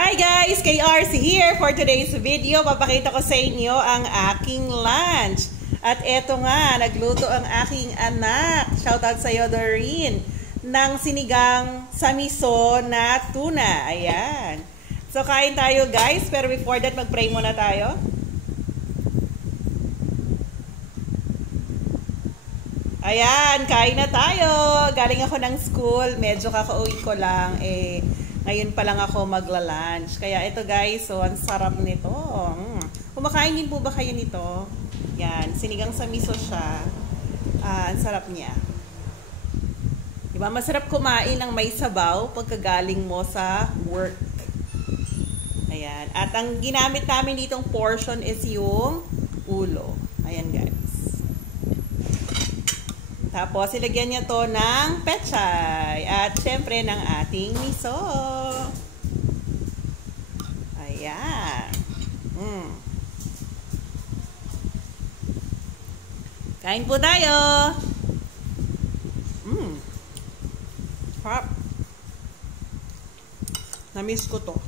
Hi guys! KRC here for today's video. Papakita ko sa inyo ang aking lunch. At eto nga, nagluto ang aking anak. Shoutout sa iyo, Doreen. Ng sinigang sa miso na tuna. Ayan. So, kain tayo guys. Pero before that, mag-pray muna tayo. Ayan, kain na tayo. Galing ako ng school. Medyo kakauwi ko lang. Ngayon pa lang ako magla-lunch. Kaya ito guys, so ang sarap nito. Kumakain din po ba kayo nito? Yan, sinigang sa miso siya. Ang sarap niya. Diba? Masarap kumain ng may sabaw pagkagaling mo sa work. Ayan. At ang ginamit namin ditong portion is yung ulo. Ayan guys. Tapos, ilagyan niya to ng pechay. At, syempre, ng ating miso. Ayan. Kain po tayo. Harap. Na-miss ko to.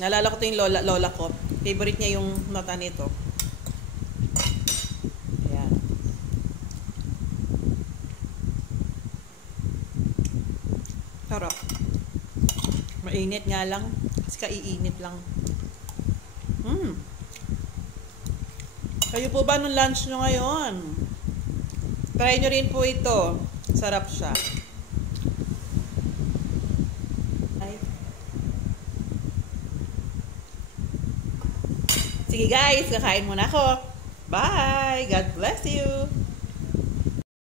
Naalala ko to yung lola ko. Favorite niya yung nata nito. Sarap. Mainit nga lang. Kasi kaiinit lang. Kayo po ba nung lunch nyo ngayon? Try nyo rin po ito. Sarap siya. Sige guys, kakain muna ako. Bye! God bless you!